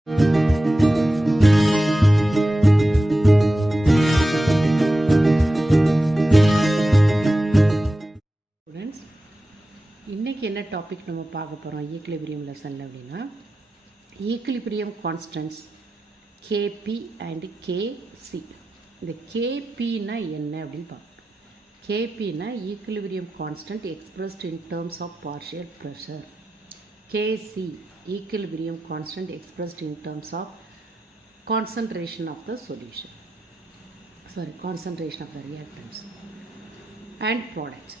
Students, இன்றைக்கி என்ன topic நம்ம பார்க்க போகிறோம் ஈக்குலிபிரியம் லெசனில் அப்படின்னா, equilibrium constants KP and KC. இந்த கேபின்னா என்ன அப்படின்னு பார்ப்போம். கேபின்னா equilibrium constant expressed in terms of partial pressure. KC equilibrium constant expressed in terms of concentration of the solution, concentration of the reactants and products.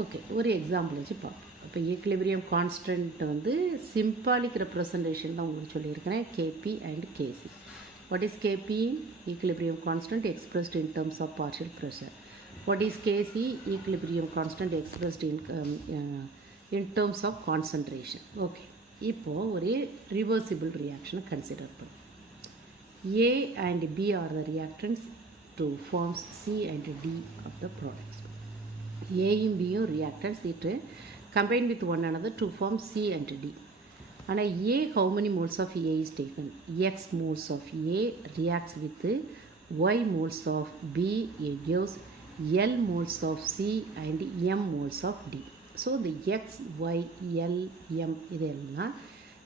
Okay, ஒரு example வச்சு பார்ப்போம். இப்போ ஈக்குலிபிரியம் கான்ஸ்டன்ட் வந்து சிம்பாலிக் ரெப்ரசன்டேஷன் தான் உங்களுக்கு சொல்லியிருக்கிறேன், Kp and Kc. What is Kp? Equilibrium constant expressed in terms of partial pressure. What is Kc? Equilibrium constant expressed in terms of concentration. Okay, இப்போது ஒரு ரிவர்சிபிள் ரியாக்ஷனை கன்சிடர் பண்ணும். A and B are the reactants to forms C and D of the products. Aயும் Bயும் reactants, it combine with one another to form C and D. ஆனால் A, how many moles of A is taken? X moles of A reacts with Y moles of B, it gives L moles of C and M moles of D. So the X, Y, L, M இதெல்லாம்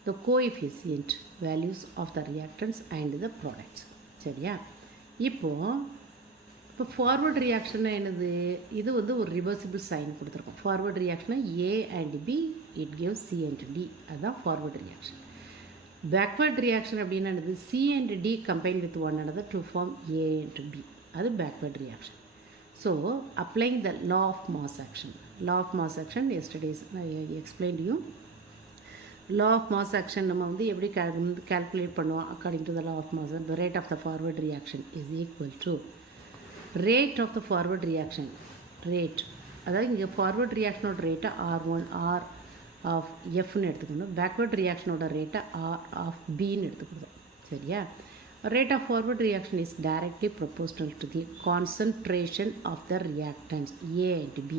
the coefficient values of the reactants and the products. சரியா? இப்போ forward reaction என்னது? இது வந்து ஒரு reversible sign கொடுத்துருக்கோம். Forward reaction A and B, it gives C and D. அதுதான் forward reaction. Backward reaction அப்படின்னா என்னது? C and D combine with one another to form A and B. அது backward reaction. So, applying the law of mass action. Law of mass action, yesterday I explained you. Law of mass action நம்ம வந்து எப்படி calculate பண்ணுவோம்? According to the law of mass, the rate of the forward reaction is equal to rate of the forward reaction. Rate, அதாவது இங்கே forward reactionோட ரேட்டை R1, R of Fன்னு எடுத்துக்கணும். backward reactionோட ரேட்டை R of Bன்னு எடுத்துக்கணும். சரியா? Rate of forward reaction is directly proportional to the concentration of the reactants A and B.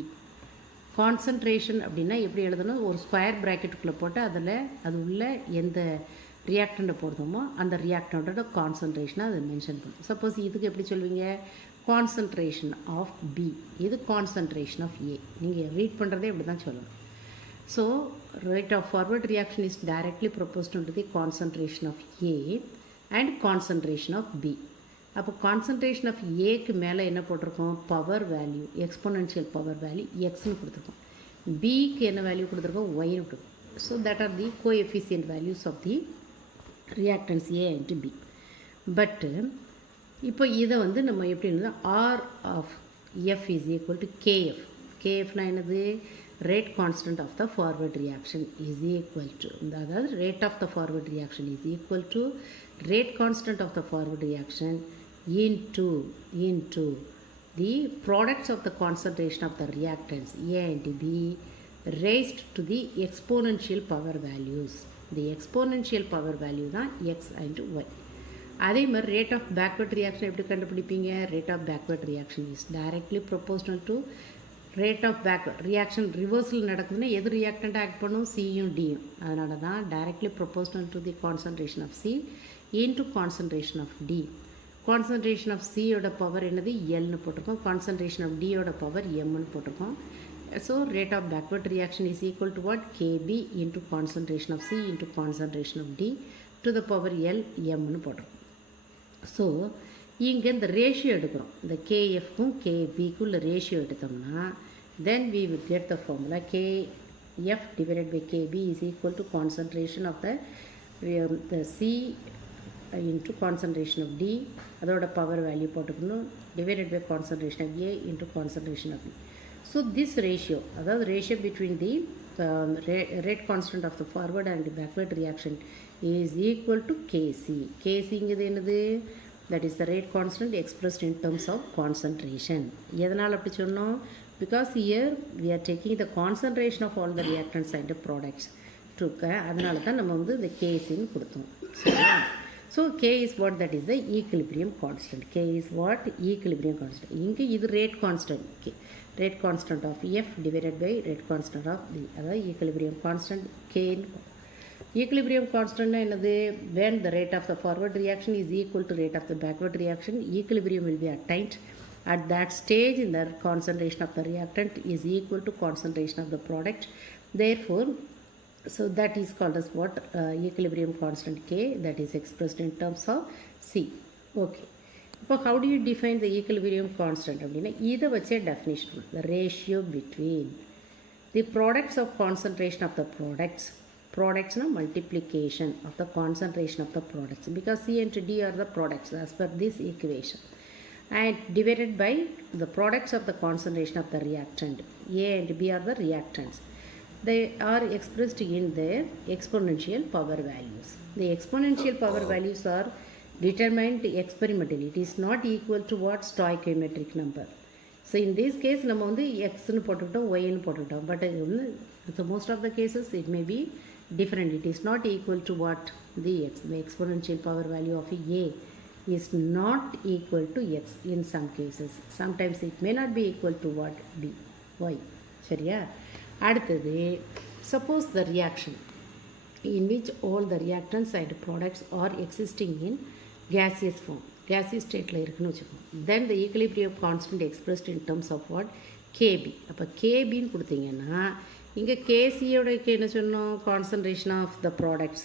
Concentration அப்படின்னா எப்படி எழுதணும்? ஒரு ஸ்கொயர் ப்ராக்கெட்டுக்குள்ளே போட்டு அது உள்ள எந்த ரியாக்டண்ட்டை போடுறோமோ அந்த ரியாக்டண்ட்டோட கான்சன்ட்ரேஷனை அதை மென்ஷன் பண்ணும். சப்போஸ் இதுக்கு எப்படி சொல்வீங்க? கான்சன்ட்ரேஷன் ஆஃப் பி, இது கான்சன்ட்ரேஷன் ஆஃப் ஏ. நீங்கள் ரீட் பண்ணுறதே இப்படி தான் சொல்லணும். So rate of forward reaction is directly proportional to the concentration of A and concentration of B. அப்போ கான்சன்ட்ரேஷன் ஆஃப் ஏக்கு மேலே என்ன போட்டிருக்கோம்? Power value, exponential power value எக்ஸ்னு கொடுத்துருக்கோம். பிக்கு என்ன வேல்யூ கொடுத்துருக்கோம்? ஒய்னு கொடுத்துருக்கோம். So that are the coefficient values of the reactants A and B. But இப்போ இதை வந்து நம்ம எப்படின்னா R of F is equal to KF. கேஎஃப்னா என்னது? rate constant of the forward reaction is equal to, அதாவது rate of the forward reaction is equal to rate constant of the forward reaction into the products of the concentration of the reactants A and B raised to the exponential power values. The exponential power value தான் X and Y. அதே மாதிரி rate of backward reaction எப்படி கண்டுபிடிப்பீங்க? Rate of backward reaction is directly proportional to rate of backward reaction. ரிவர்ஸில் நடக்குதுன்னா எது ரியாக்டண்ட்டாக act பண்ணும்? சியும் டியும். அதனால தான் directly proportional to the concentration of C into concentration of D. Concentration of சியோட பவர் என்னது? எல்னு போட்டிருக்கோம். கான்சன்ட்ரேஷன் ஆஃப் டியோட பவர் எம்னு போட்டிருக்கோம். So rate of backward reaction is equal to what? KB into concentration of C into concentration of D to the power L எம்னு போட்டிருக்கோம். So இங்கே இந்த ரேஷியோ எடுக்கிறோம். இந்த கேஎஃப்க்கும் கேபிக்கும் உள்ள ரேஷியோ எடுத்தோம்னா then we will get the formula kf divided by kb is equal to concentration of the C into concentration of D, அதோட power value போட்டுக்கணும், divided by concentration of A into concentration of B. So this ratio, அதாவது ratio between the rate constant of the forward and the backward reaction is equal to Kc. Kc இங்கிறது என்னது? That is the rate constant expressed in terms of concentration. எதனால் அப்படி சொன்னோம்? Because here we are taking the concentration of all the reactants and the products to அதனால தான் நம்ம வந்து இந்த Kcன்னு கொடுத்தோம். சரியா? So K is what? That is the equilibrium constant. K is what? Equilibrium constant. இங்கே இது rate constant. K. Rate constant of F divided by rate constant of D. அதாவது equilibrium constant K. Equilibrium constant என்னது? When the rate of the forward reaction is equal to rate of the backward reaction, equilibrium will be attained. At that stage, the concentration of the reactant is equal to concentration of the product. Therefore, so that is called as what? Equilibrium constant K, that is expressed in terms of C. Okay. இப்போ how do you define the equilibrium constant அப்படின்னா இதை வச்சே definition the ratio between the products of concentration of the products na multiplication of the concentration of the products because C and D are the products as per this equation and divided by the products of the concentration of the reactant. A and B are the reactants. They are expressed in their exponential power values. The exponential power values are determined experimentally. It is not equal to what? Stoichiometric number. So in this case நம்ம வந்து xன்னு போட்டுக்கிட்டோம் yன்னு போட்டுக்கிட்டோம் but so most of the cases it may be different. It is not equal to what? The exponential power value of A is not equal to x in some cases. Sometimes it may not be equal to what? B, y. சரியா? அடுத்தது suppose the reaction in which all the reactants and products are existing in gaseous form. Gaseous stateல இருக்குன்னு வச்சுக்கோம். Then the equilibrium constant expressed in terms of what? Kb. அப்போ Kbன்னு கொடுத்தீங்கன்னா இங்கே Kcயோட என்ன சொன்னோம்? concentration of the products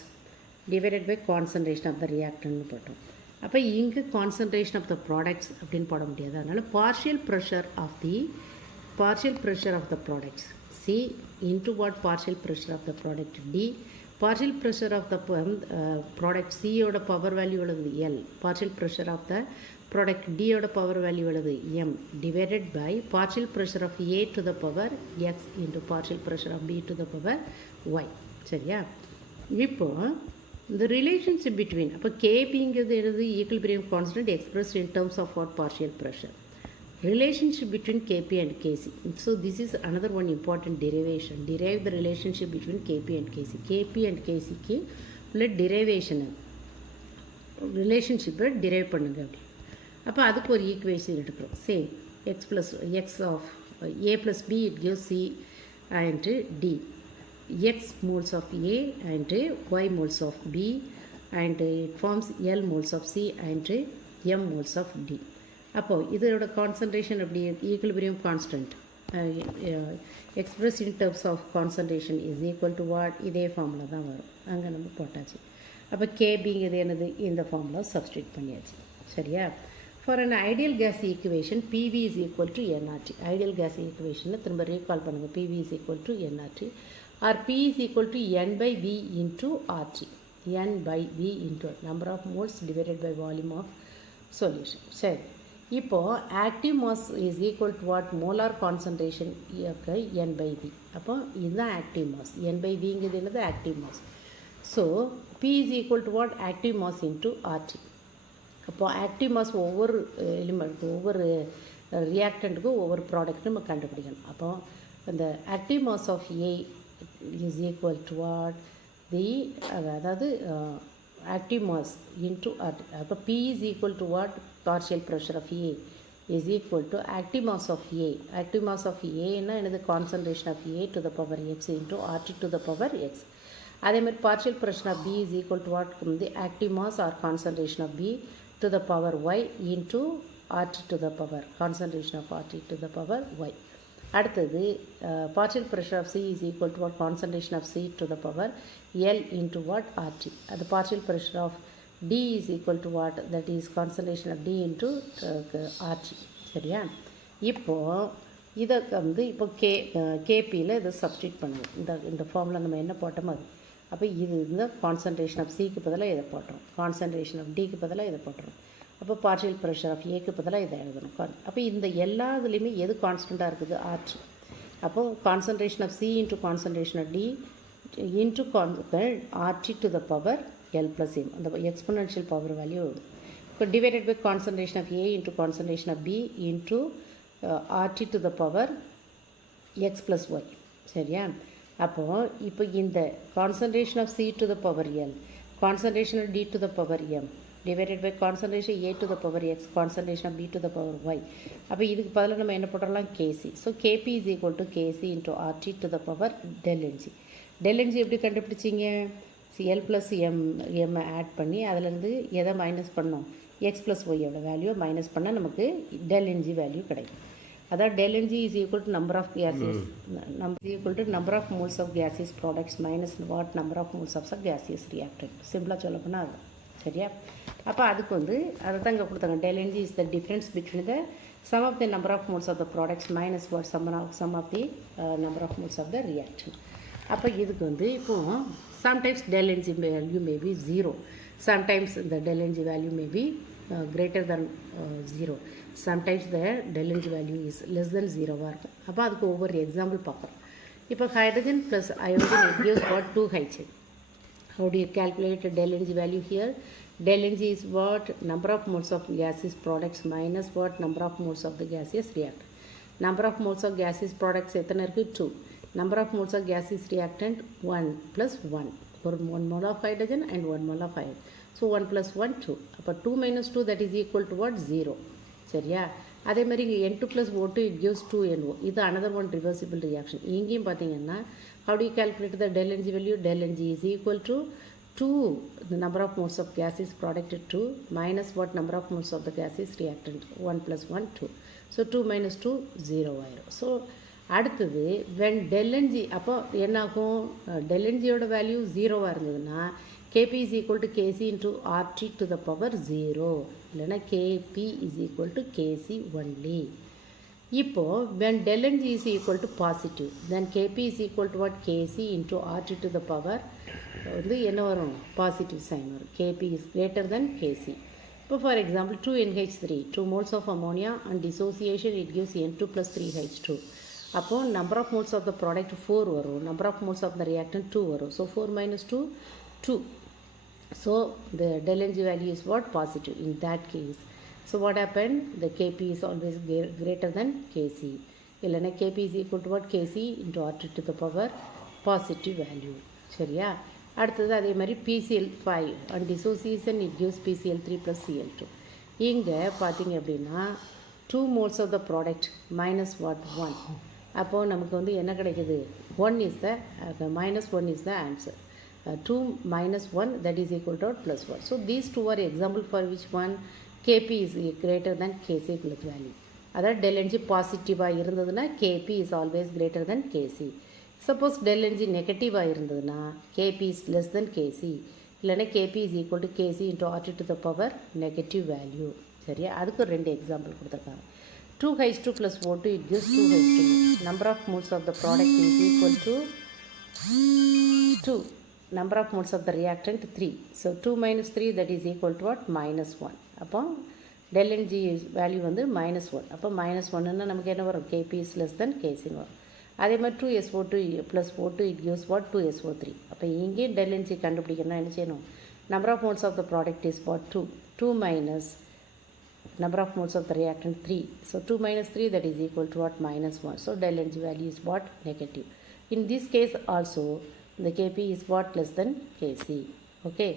divided by concentration of the reactantனு போட்டோம். அப்போ இங்கே concentration of the products அப்படின்னு போட முடியாது. அதனால் partial pressure of the products C into what? Partial pressure of the product D. Partial pressure of the product C oda power value உள்ளது L. Partial pressure of the product D oda power value உள்ளது M divided by partial pressure of A to the power X into partial pressure of B to the power Y. சரியா? இப்போ the relationship between அப்போ Kbங்கிறது என்னது? Equilibrium constant expressed in terms of what? Partial pressure. Relationship between Kp and Kc. So this is another one important derivation. Derive the relationship between Kp and Kc. Kp and Kc க்கு உள்ள derivation relationship derive பண்ணுங்க அப்படி. அப்போ அதுக்கு ஒரு equation எடுக்கிறோம். Same x of a plus b it gives c and d. X moles of A and Y moles of B and it forms L moles of C and M moles of D. அப்போது இதோட concentration அப்படி equilibrium constant express in terms of concentration is equal to what? இதே formula தான் வரும். அங்கே நம்ம போட்டாச்சு. அப்போ கேபிங்கிறது என்னது? இந்த ஃபார்முலா சப்ஸ்டியூட் பண்ணியாச்சு. சரியா? For an ideal gas equation PV is equal to nRT. Ideal gas ஈக்குவேஷனை திரும்ப ரீகால் பண்ணுங்கள். PV is equal to nRT or P is equal to n by V into RT. N by V into number of moles divided by volume of solution. சரி, இப்போது active mass is equal to what? Molar concentration n by V. அப்போ இதுதான் active mass. N by விங்கிறது என்னது? Active mass. So P is equal to what? Active mass into RT. அப்போது active mass ஒவ்வொரு element ஒவ்வொரு ரியாக்டண்ட்டுக்கும் ஒவ்வொரு ப்ராடக்ட் நம்ம கண்டுபிடிக்கணும். அப்போ இந்த active mass of A is equal to what? The அதாவது active mass into அப்போ P is equal to what? Partial pressure of A is equal to active mass of A. Active mass of A என்ன என்னது? concentration of A to the power X into RT to the power X. அதே மாதிரி partial pressure of B is equal to what? The active mass or concentration of B to the power Y into RT to the power concentration of RT to the power Y. அடுத்தது partial pressure of C is equal to what? Concentration of C to the power L into what? RT. The partial pressure of D is equal to what? That is concentration of D into RT. சரியா? இப்போது இதை வந்து இப்போ கேபியில் இதை substitute பண்ணுவோம். இந்த ஃபார்மில் நம்ம என்ன போட்டோமோ அது. அப்போ இது இந்த கான்சன்ட்ரேஷன் ஆஃப் சிக்கு பதிலாக இதை போட்டுரும், கான்சன்ட்ரேஷன் ஆஃப் டிக்கு பதிலாக இதை போட்டுரும். அப்போ பார்ஷியல் ப்ரெஷர் ஆஃப் ஏக்கு பதிலாக இதை எழுதணும். அப்போ இந்த எல்லா இதுலேயுமே எது கான்ஸ்டண்ட்டாக இருக்குது? ஆர்டி. அப்போது concentration of C into concentration of D into RT to the power L plus M, அந்த எக்ஸ்பொனென்ஷியல் பவர் வேல்யூ வருது. இப்போ divided by concentration of A into concentration of B into RT to the power X plus Y. சரியா? அப்போது இப்போ இந்த concentration of C to the power L, concentration of D to the power M divided by concentration A to the power X, concentration of B to the power Y. அப்போ இதுக்கு பதிலாக நம்ம என்ன போட்டுடலாம்? KC. So KP is equal to KC into RT to the power del NG. del NG எப்படி கண்டுபிடிச்சிங்க? L plus M add பண்ணி அதிலேருந்து எதை மைனஸ் பண்ணோம், எக்ஸ் ப்ளஸ் ஒய்யோட வேல்யூ மைனஸ் பண்ணால் நமக்கு del ng வேல்யூ கிடைக்கும். அதாவது del ng is equal to number of gases, equal to number of moles of gaseous products minus what number of moles of gaseous reactant. சிம்பிளாக சொல்ல போனால் அது சரியா. அப்போ அதுக்கு வந்து அதை தான் இங்கே கொடுத்தாங்க. del ng is the difference between the sum of the number of moles of the products minus what sum of the number of moles of the reaction. அப்போ இதுக்கு வந்து இப்போது sometimes del ng value may be 0, sometimes the del ng value may be greater than 0, sometimes the del ng value is less than 0 இருக்கும். அப்போ அதுக்கு ஒவ்வொரு example பார்க்குறோம். இப்போ hydrogen plus iodine it gives what 2H. How do you calculate del ng value here? Del ng is what number of moles of gaseous products minus what number of moles of the gaseous reactant. Number of moles of gaseous products எத்தனை இருக்குது 2. Number of moles of gaseous reactant 1 plus 1. For 1 mole of hydrogen and 1 mole of iodine. So 1 plus 1 2. அப்போ 2 minus 2 that is equal to what 0. சரியா. அதே மாதிரி N2 plus O2 it gives 2NO. இது another one reversible reaction. இங்கேயும் பார்த்தீங்கன்னா how do you calculate the del ng value? Del ng is equal to 2 the number of moles of gaseous product 2 minus what number of moles of the gaseous reactant 1 plus 1 2. So 2 minus 2 0 ஆயிரும். So அடுத்தது when del ng அப்போ என்னாகும், del ng யோட value 0வாக இருந்ததுன்னா Kp is equal to Kc into RT to the power 0, இல்லைனா Kp is equal to Kc only. இப்போது when del ng is equal to positive then Kp is equal to what Kc into RT to the power வந்து என்ன வரும், positive sign வரும். Kp is greater than Kc. இப்போ for example 2NH3 2 moles of ammonia and dissociation it gives N2 plus 3H2. அப்போது number of moles of the product 4 வரும், number of moles of the reactant 2 வரும். So 4 minus 2 2. So the del ng value is what positive in that case. So what happened, the Kp is always greater than Kc, இல்லைனா Kp is equal to what Kc into RT to the power positive value. சரியா. அடுத்தது அதே மாதிரி PCl5 and dissociation it gives PCl3 plus Cl2. இங்கே பார்த்தீங்க அப்படின்னா 2 moles of the product minus what 1. அப்போது நமக்கு வந்து என்ன கிடைக்குது, 1 is the minus 1 is the answer. 2 minus 1 that is equal to plus 1. So these two are example for which one Kp is greater than Kc plus value. அதாவது del ng பாசிட்டிவாக இருந்ததுன்னா Kp is always greater than Kc. Suppose del ng நெகட்டிவாக இருந்ததுன்னா Kp is less than Kc, இல்லைனா Kp is equal to Kc into RT to the power negative value. சரியா. அதுக்கு ரெண்டு example கொடுத்துருக்காங்க. 2H2 plus O2 it gives 2H2. Number of moles of the product is equal to 2. Number of moles of the reactant 3. So 2 minus 3 that is equal to what minus 1. அப்போ del ng value வந்து minus 1. அப்போ minus 1ன்னா நமக்கு என்ன வரும், Kp is less than Kc வரும். அதே மாதிரி 2SO2 plus O2 it gives what 2SO3. அப்போ இங்கே del ng கண்டுபிடிக்கணும்னா என்ன செய்யணும், number of moles of the product is what 2. 2 minus number of moles of the reactant 3. So 2 minus 3 that is equal to what minus 1. So del ng value is what negative. In this case also the Kp is what less than Kc. Okay.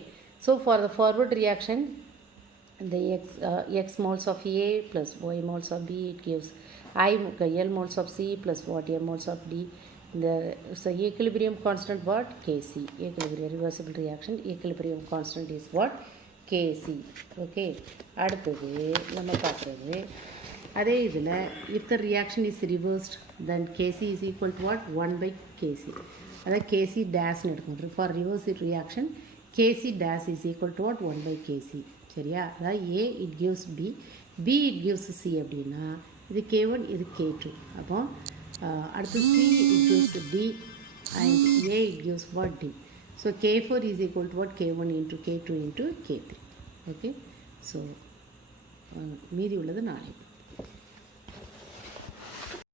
So for the forward reaction the x moles of A plus y moles of B it gives L moles of C plus what M moles of D. So equilibrium constant what Kc. Equilibrium reversible reaction equilibrium constant is what Kc. Okay. அடுத்தது நம்ம பார்க்குறது அதே இதில் if the reaction is reversed then Kc is equal to what 1 by Kc. அதாவது Kc டேஷ்னு எடுக்கணும். For reverse reaction Kc dash is equal to what 1 by Kc. சரியா. அதாவது A it gives B, B it gives C அப்படின்னா இது K1 இது K2. அப்போ அடுத்து C it gives D and A it gives what D. So K4 is equal to what K1 into K2 into K3. Okay. So மீதி உள்ளது நாளைக்கு.